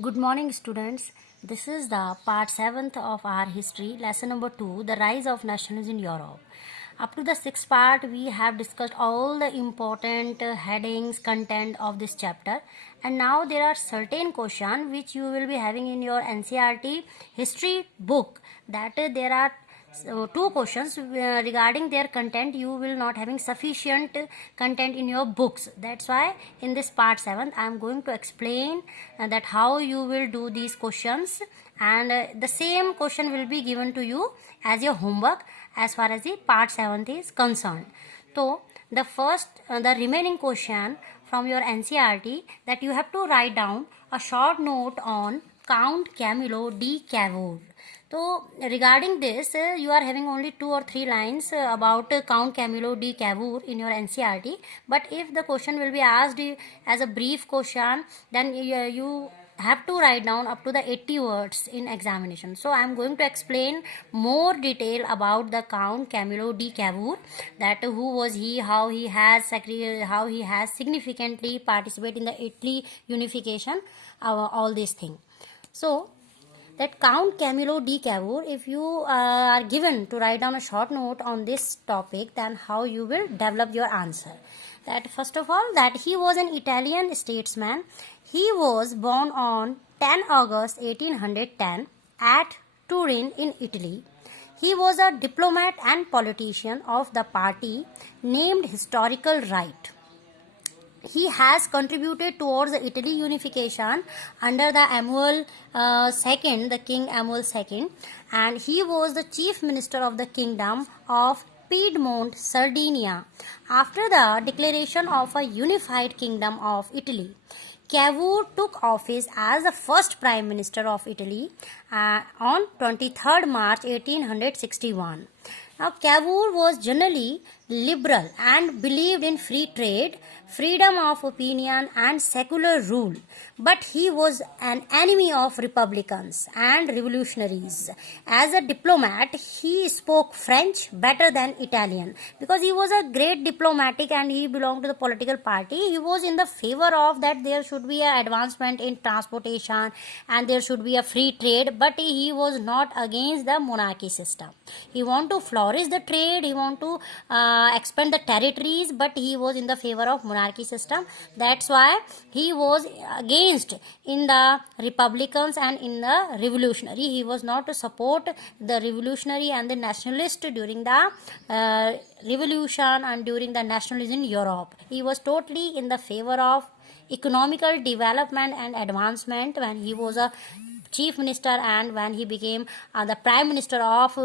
Good morning, students. This is the part 7th of our history, lesson number 2, the rise of nationalism in Europe. Up to the 6th part, we have discussed all the important headings, content of this chapter. And now there are certain questions which you will be having in your NCERT history book. That there are two questions regarding their content. You will not having sufficient content in your books. That's why in this part 7 I am going to explain that how you will do these questions, and the same question will be given to you as your homework as far as the part 7 is concerned. So the remaining question from your NCERT, that you have to write down a short note on Count Camillo di Cavour. So regarding this, you are having only 2 or 3 lines about Count Camillo di Cavour in your NCERT. But if the question will be asked as a brief question, then you have to write down up to the 80 words in examination. So I am going to explain more detail about the Count Camillo di Cavour, that who was he, how he has significantly participated in the Italy unification, all these things. So that Count Camillo di Cavour, if you are given to write down a short note on this topic, then how you will develop your answer. That first of all, that he was an Italian statesman. He was born on 10 August 1810 at Turin in Italy. He was a diplomat and politician of the party named Historical Right. He has contributed towards the Italy unification under the the King Emmanuel II, and he was the chief minister of the kingdom of Piedmont, Sardinia, after the declaration of a unified kingdom of Italy. Cavour took office as the first Prime Minister of Italy on 23rd March 1861. Now, Cavour was generally liberal and believed in free trade, freedom of opinion, and secular rule, but he was an enemy of republicans and revolutionaries. As a diplomat, he spoke French better than Italian because he was a great diplomatic and he belonged to the political party. He was in the favor of that there should be an advancement in transportation and there should be a free trade, but he was not against the monarchy system. He want to flourish the trade, he want to expand the territories, but he was in the favor of monarchy system. That's why he was against in the republicans and in the revolutionary. He was not to support the revolutionary and the nationalist during the revolution and during the nationalism in Europe. He was totally in the favor of economical development and advancement when he was a chief minister and when he became the prime minister of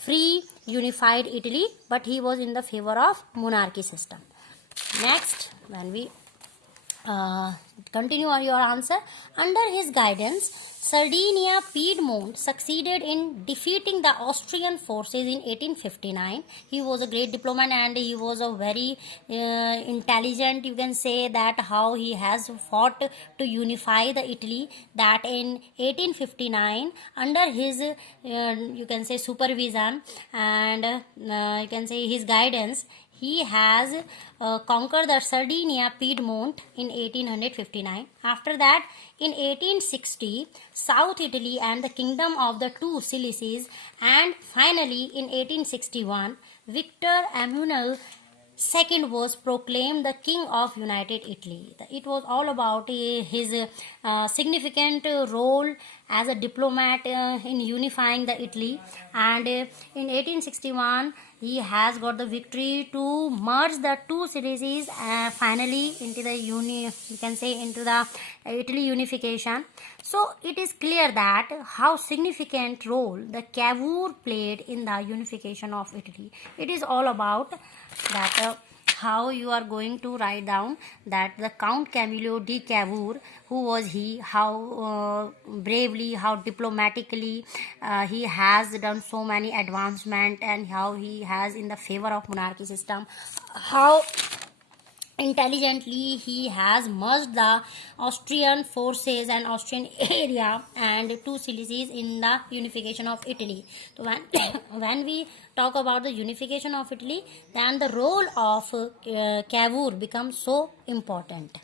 free unified Italy, but he was in the favor of monarchy system. Next, when we continue on your answer, under his guidance, Sardinia Piedmont succeeded in defeating the Austrian forces in 1859. He was a great diplomat and he was a very intelligent, you can say, that how he has fought to unify the Italy, that in 1859 under his you can say supervision and you can say his guidance, he has conquered the Sardinia Piedmont in 1859. After that, in 1860, South Italy and the Kingdom of the Two Sicilies, and finally in 1861, Victor Emmanuel II was proclaimed the King of United Italy. It was all about his significant role as a diplomat in unifying the Italy, and in 1861 he has got the victory to merge the two cities finally into the you can say into the Italy unification. So it is clear that how significant role the Cavour played in the unification of Italy. It is all about that how you are going to write down that the Count Camillo di Cavour, who was he, how bravely, how diplomatically he has done so many advancement, and how he has in the favor of monarchy system, how intelligently he has merged the Austrian forces and Austrian area and two Sicilies in the unification of Italy. So when we talk about the unification of Italy, then the role of Cavour becomes so important.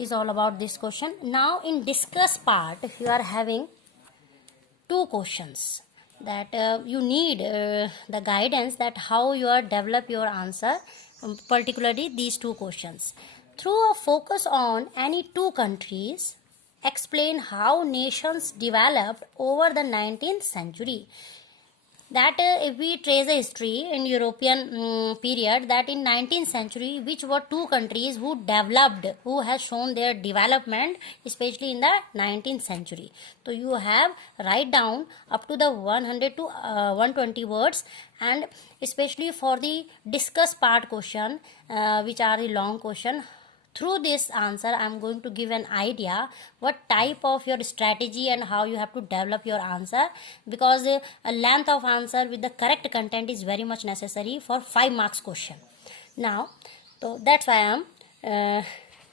is all about this question. Now in discuss part, you are having two questions that you need the guidance that how you are develop your answer, particularly these two questions. Through a focus on any two countries, explain how nations developed over the 19th century. That if we trace a history in European period, that in 19th century, which were two countries who developed, who has shown their development, especially in the 19th century. So you have write down up to the 100 to 120 words, and especially for the discuss part question, which are the long question. Through this answer, I am going to give an idea what type of your strategy and how you have to develop your answer, because a length of answer with the correct content is very much necessary for 5 marks question. Now, so that's why I am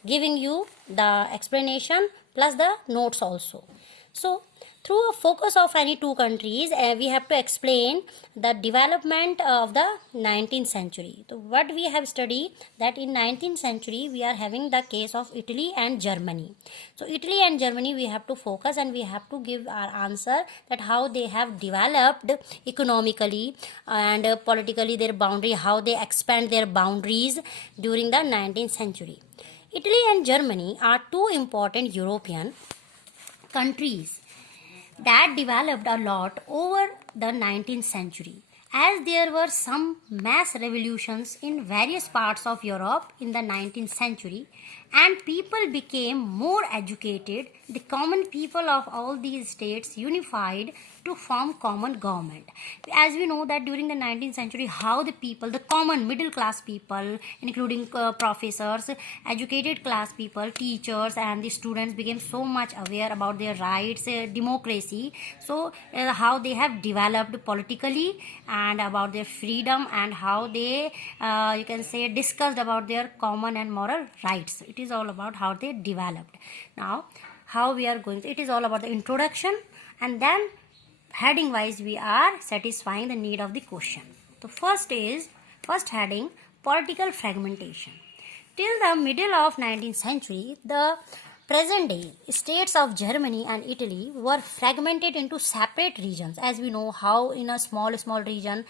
giving you the explanation plus the notes also. So through a focus of any two countries, we have to explain the development of the 19th century. So what we have studied, that in 19th century we are having the case of Italy and Germany. So Italy and Germany we have to focus, and we have to give our answer that how they have developed economically and politically, their boundary, how they expand their boundaries during the 19th century. Italy and Germany are two important European countries that developed a lot over the 19th century, as there were some mass revolutions in various parts of Europe in the 19th century, and people became more educated. The common people of all these states unified to form common government. As we know that during the 19th century, how the people, the common middle class people, including professors, educated class people, teachers, and the students became so much aware about their rights, democracy. So how they have developed politically and about their freedom, and how they you can say discussed about their common and moral rights. It is all about how they developed. Now how we are going to, it is all about the introduction, and then heading wise we are satisfying the need of the question. So first heading, political fragmentation. Till the middle of 19th century, the present day states of Germany and Italy were fragmented into separate regions. As we know how in a small region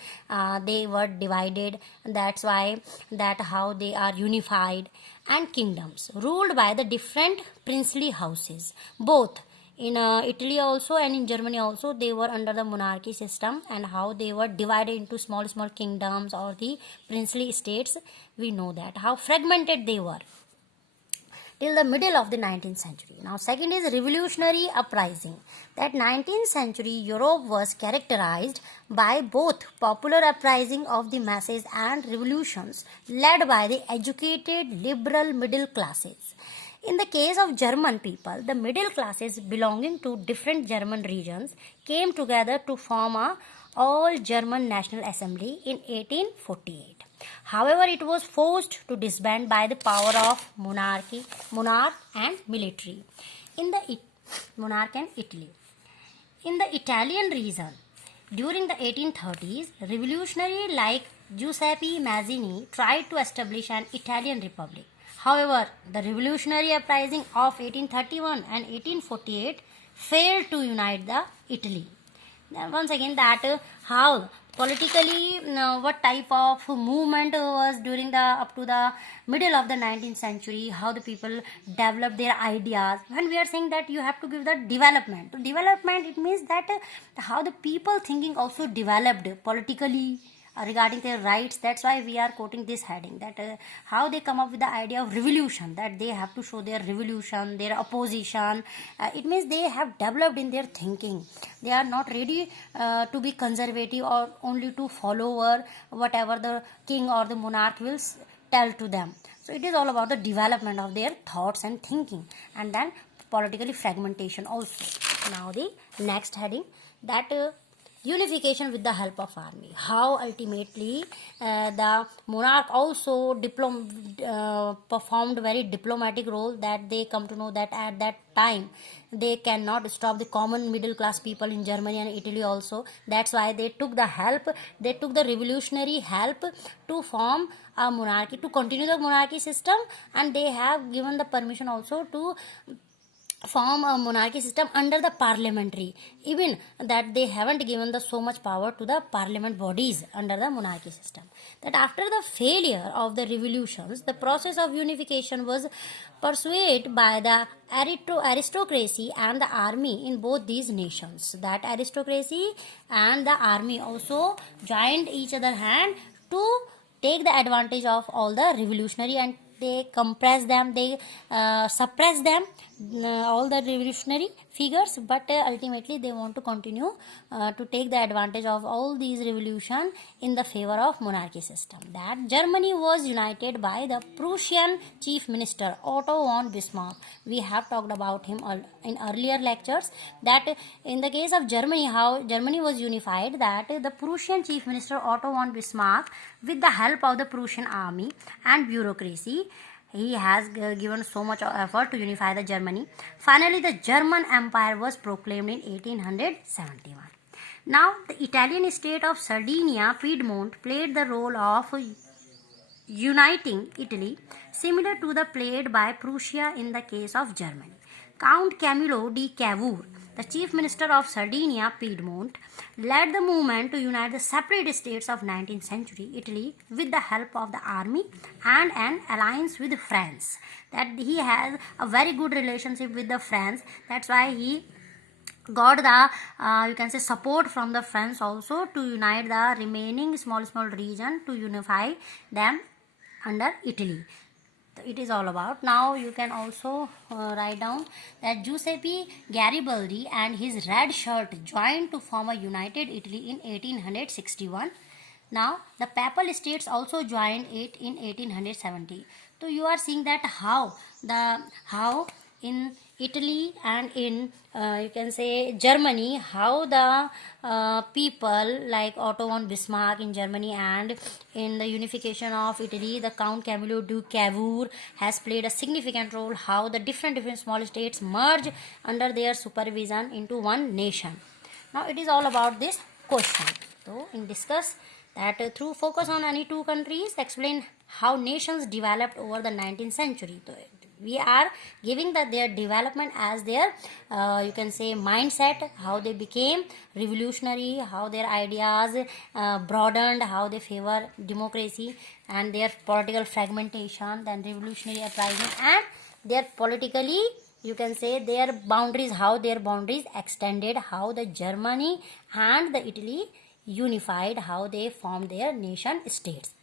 they were divided, that's why that how they are unified, and kingdoms ruled by the different princely houses. Both in Italy also and in Germany also, they were under the monarchy system, and how they were divided into small kingdoms or the princely states. We know that how fragmented they were till the middle of the 19th century. Now second is revolutionary uprising. That 19th century Europe was characterized by both popular uprising of the masses and revolutions led by the educated liberal middle classes. In the case of German people, the middle classes belonging to different German regions came together to form a all German National Assembly in 1848. However, it was forced to disband by the power of monarch and military in the monarch and Italy. In the Italian region, during the 1830s, revolutionary like Giuseppe Mazzini tried to establish an Italian republic. However, the revolutionary uprising of 1831 and 1848 failed to unite the Italy. Now, once again, that how politically what type of movement was during the up to the middle of the 19th century, how the people developed their ideas. When we are saying that you have to give the development, it means that how the people thinking also developed politically regarding their rights. That's why we are quoting this heading, that how they come up with the idea of revolution, that they have to show their revolution, their opposition. It means they have developed in their thinking. They are not ready to be conservative or only to follow whatever the king or the monarch will tell to them. So it is all about the development of their thoughts and thinking, and then politically fragmentation also. Now the next heading, that unification with the help of army. How ultimately the monarch also performed very diplomatic role, that they come to know that at that time they cannot stop the common middle class people in Germany and Italy also. That's why they took the help, they took the revolutionary help to form a monarchy, to continue the monarchy system, and they have given the permission also to form a monarchy system under the parliamentary, even that they haven't given the so much power to the parliament bodies under the monarchy system. That after the failure of the revolutions, the process of unification was pursued by the aristocracy and the army in both these nations. That aristocracy and the army also joined each other hand to take the advantage of all the revolutionary, and they compress them, they suppress them, all the revolutionary figures, but ultimately they want to continue to take the advantage of all these revolution in the favor of monarchy system. That Germany was united by the Prussian chief minister Otto von Bismarck. We have talked about him in earlier lectures, that in the case of Germany, how Germany was unified, that the Prussian chief minister Otto von Bismarck, with the help of the Prussian army and bureaucracy, he has given so much effort to unify the Germany. Finally, the German Empire was proclaimed in 1871. Now, the Italian state of Sardinia, Piedmont, played the role of uniting Italy, similar to the played by Prussia in the case of Germany. Count Camillo di Cavour, the chief minister of Sardinia, Piedmont, led the movement to unite the separate states of 19th century Italy with the help of the army and an alliance with France. That he has a very good relationship with the France. That's why he got the you can say support from the French also to unite the remaining small region, to unify them under Italy. It is all about. Now you can also write down that Giuseppe Garibaldi and his red shirt joined to form a united Italy in 1861. Now the Papal States also joined it in 1870. So you are seeing that how in Italy and in you can say Germany, how the people like Otto von Bismarck in Germany and in the unification of Italy, the Count Camillo di Cavour has played a significant role, how the different small states merge under their supervision into one nation. Now it is all about this question. So in discuss that through focus on any two countries, explain how nations developed over the 19th century. So we are giving their development as their you can say mindset, how they became revolutionary, how their ideas broadened, how they favor democracy, and their political fragmentation, then revolutionary uprising, and their politically you can say their boundaries, how their boundaries extended, how the Germany and the Italy unified, how they formed their nation states.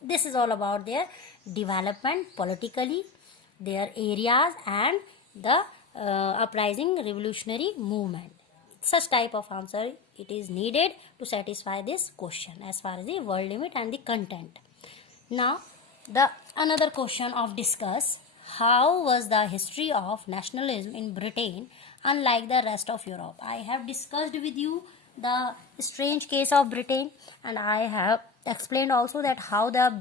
This is all about their development politically, their areas, and the uprising revolutionary movement. Such type of answer it is needed to satisfy this question as far as the word limit and the content. Now the another question of discuss, how was the history of nationalism in Britain unlike the rest of Europe? I have discussed with you the strange case of Britain, and I have explained also that how the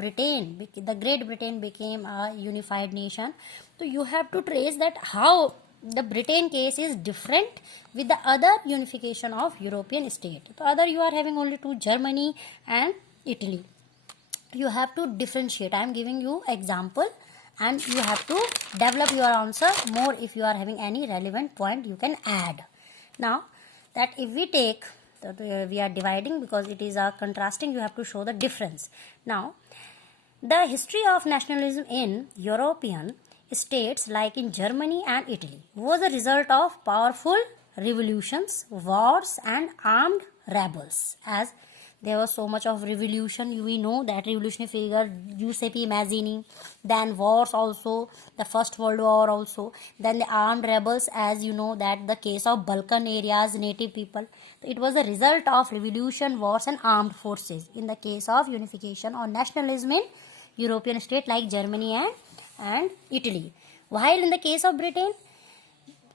Great Britain became a unified nation. So you have to trace that how the Britain case is different with the other unification of European state. So other you are having only two, Germany and Italy. You have to differentiate. I am giving you example, and you have to develop your answer more. If you are having any relevant point, you can add. Now that if we take, we are dividing because it is a contrasting, you have to show the difference. Now the history of nationalism in European states like in Germany and Italy was a result of powerful revolutions, wars, and armed rebels. As there was so much of revolution, we know that revolutionary figure Giuseppe Mazzini, then wars also, the First World War also, then the armed rebels, as you know that the case of Balkan areas, native people. It was a result of revolution, wars, and armed forces in the case of unification or nationalism in European states like Germany and Italy. While in the case of Britain,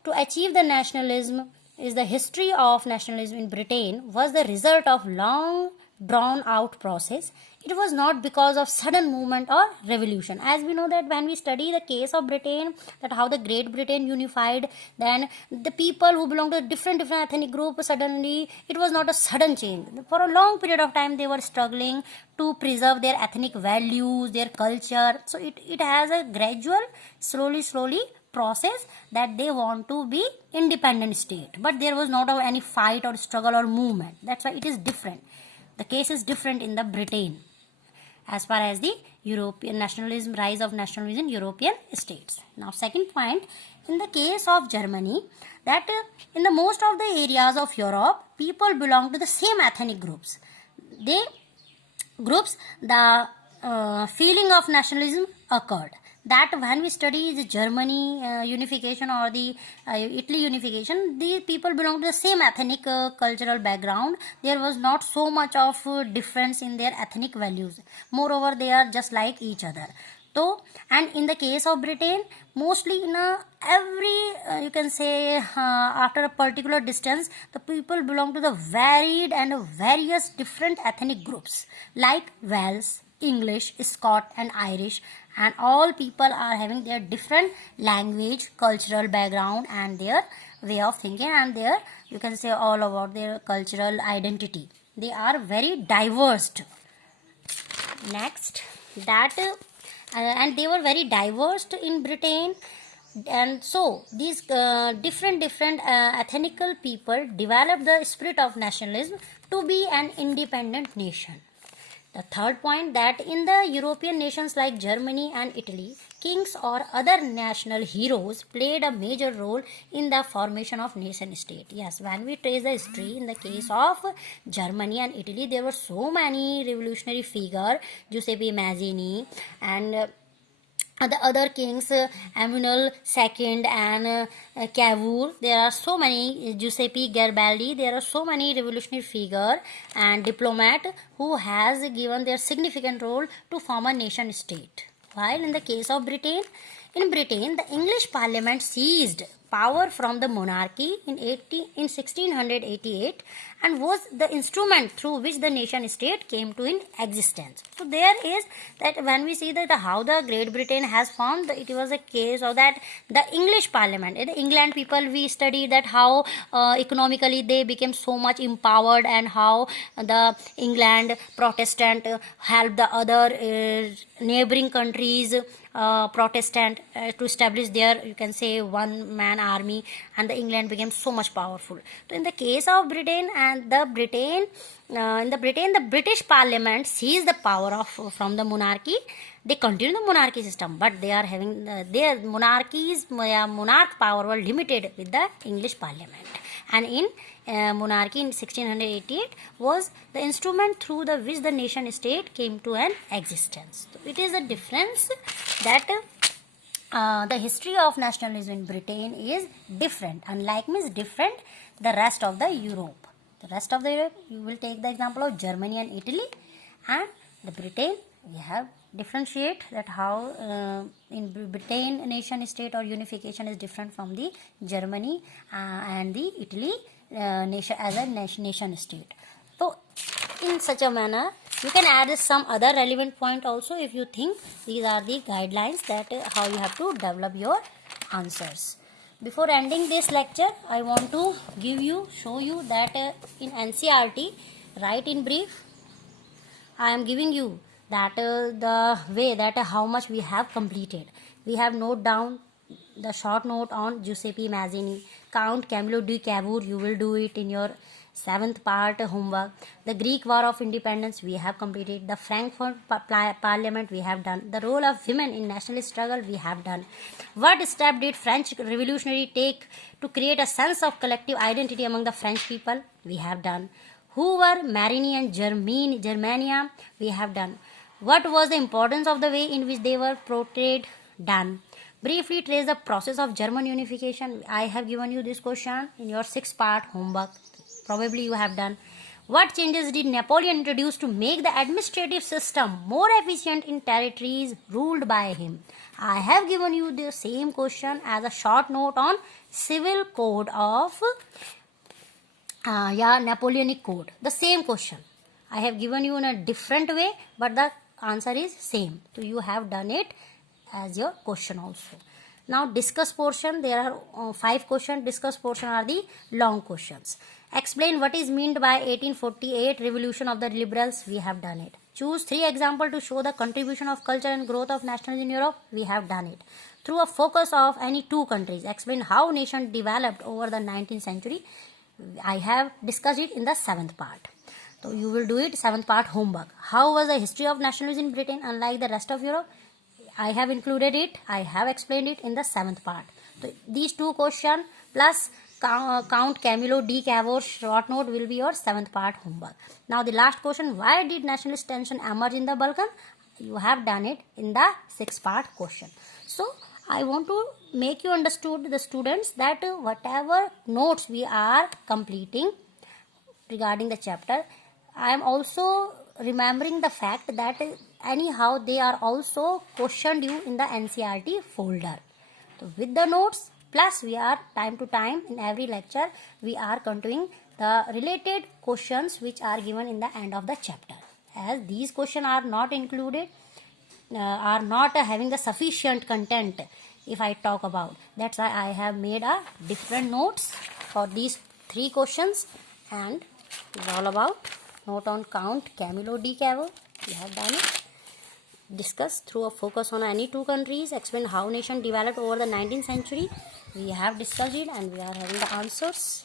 to achieve the nationalism, is the history of nationalism in Britain was the result of long drawn out process. It was not because of sudden movement or revolution. As we know that when we study the case of Britain, that how the Great Britain unified, then the people who belong to different ethnic groups, suddenly it was not a sudden change. For a long period of time they were struggling to preserve their ethnic values, their culture. So it has a gradual, slowly process that they want to be independent state, but there was not any fight or struggle or movement. That's why it is different. The case is different in the Britain as far as the European nationalism, rise of nationalism in European states. Now second point, in the case of Germany, that in the most of the areas of Europe, people belong to the same ethnic groups. The feeling of nationalism occurred. That when we study the Germany unification or the Italy unification, the people belong to the same ethnic cultural background. There was not so much of difference in their ethnic values. Moreover, they are just like each other. So, and in the case of Britain, mostly in every you can say after a particular distance, the people belong to the varied and various different ethnic groups like Wales, English, Scot and Irish, and all people are having their different language, cultural background and their way of thinking and their, you can say, all about their cultural identity. They are very diverse. Next, that and they were very diverse in Britain, and so these different ethnical people developed the spirit of nationalism to be an independent nation. The third point, that in the European nations like Germany and Italy, kings or other national heroes played a major role in the formation of nation state. Yes, when we trace the history, in the case of Germany and Italy, there were so many revolutionary figures, Giuseppe Mazzini and the other kings, Emmanuel II and Cavour. There are so many, Giuseppe Garibaldi. There are so many revolutionary figure and diplomat who has given their significant role to form a nation state. While in the case of Britain, in Britain, the English Parliament seized power from the monarchy in 1688 and was the instrument through which the nation state came to in existence. So there is that when we see that how the Great Britain has formed, it was a case of that the English Parliament, in England people, we study that how economically they became so much empowered and how the England Protestant helped the other neighboring countries Protestant to establish their, you can say, one man army, and the England became so much powerful. So in the case of Britain and the British Parliament seized the power of from the monarchy. They continue the monarchy system, but they are having their monarch power were limited with the English Parliament. And in monarchy in 1688 was the instrument through the which the nation state came to an existence. So it is a difference that the history of nationalism in Britain is different, unlike means different the rest of the Europe. The rest of the Europe, you will take the example of Germany and Italy, and the Britain we have differentiate that how in Britain nation state or unification is different from the Germany and the Italy nation as a nation state. So in such a manner you can add some other relevant point also if you think these are the guidelines that how you have to develop your answers. Before ending this lecture, I want to show you that in NCERT, write in brief, I am giving you that the way that how much we have completed. We have note down the short note on Giuseppe Mazzini, Count Camillo di Cavour. You will do it in your 7th part homework. The Greek War of Independence we have completed. The Frankfurt Parliament we have done. The role of women in nationalist struggle we have done. What step did French revolutionary take to create a sense of collective identity among the French people? We have done. Who were Marini and Germania? We have done. What was the importance of the way in which they were portrayed? Done. Briefly trace the process of German unification. I have given you this question in your 6th part homework. Probably you have done. What changes did Napoleon introduce to make the administrative system more efficient in territories ruled by him? I have given you the same question as a short note on Civil Code of yeah, Napoleonic Code. The same question. I have given you in a different way, but the answer is same. So you have done it as your question also. Now discuss portion. There are 5 questions. Discuss portion are the long questions. Explain what is meant by 1848 revolution of the liberals. We have done it. Choose 3 examples to show the contribution of culture and growth of nationalism in Europe. We have done it. Through a focus of any 2 countries, explain how nation developed over the 19th century. I have discussed it in the 7th part. So you will do it 7th part homework. How was the history of nationalism in Britain unlike the rest of Europe? I have included it. I have explained it in the 7th part. So these 2 questions plus Count Camillo de Cavour short note will be your 7th part homework. Now the last question, why did nationalist tension emerge in the Balkan? You have done it in the 6th part question. So I want to make you understood the students that whatever notes we are completing regarding the chapter, I am also remembering the fact that anyhow they are also questioned you in the NCERT folder. So with the notes plus we are time to time in every lecture we are continuing the related questions which are given in the end of the chapter. As these questions are not included, are not having the sufficient content if I talk about. That's why I have made a different notes for these 3 questions, and it's all about note on Count Camillo de Cavour. We have done it. Discuss through a focus on any 2 countries. Explain how nation developed over the 19th century. We have discussed it and we are having the answers.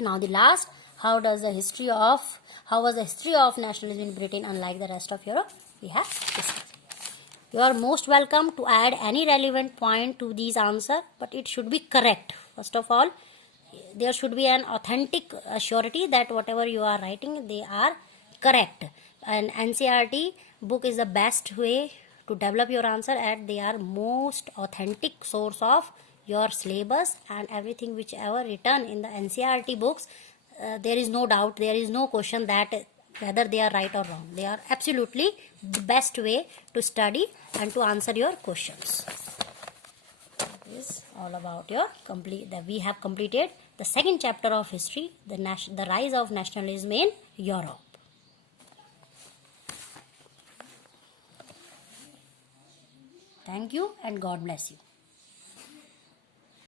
Now the last, how was the history of nationalism in Britain unlike the rest of Europe? We have discussed. You are most welcome to add any relevant point to these answers, but it should be correct. First of all, there should be an authentic surety that whatever you are writing, they are correct. And NCERT book is the best way to develop your answer, and they are most authentic source of your syllabus and everything whichever written in the NCERT books. There is no doubt, there is no question that whether they are right or wrong. They are absolutely the best way to study and to answer your questions. That is all about your we have completed the 2nd chapter of history, the rise of nationalism in Europe. Thank you and God bless you.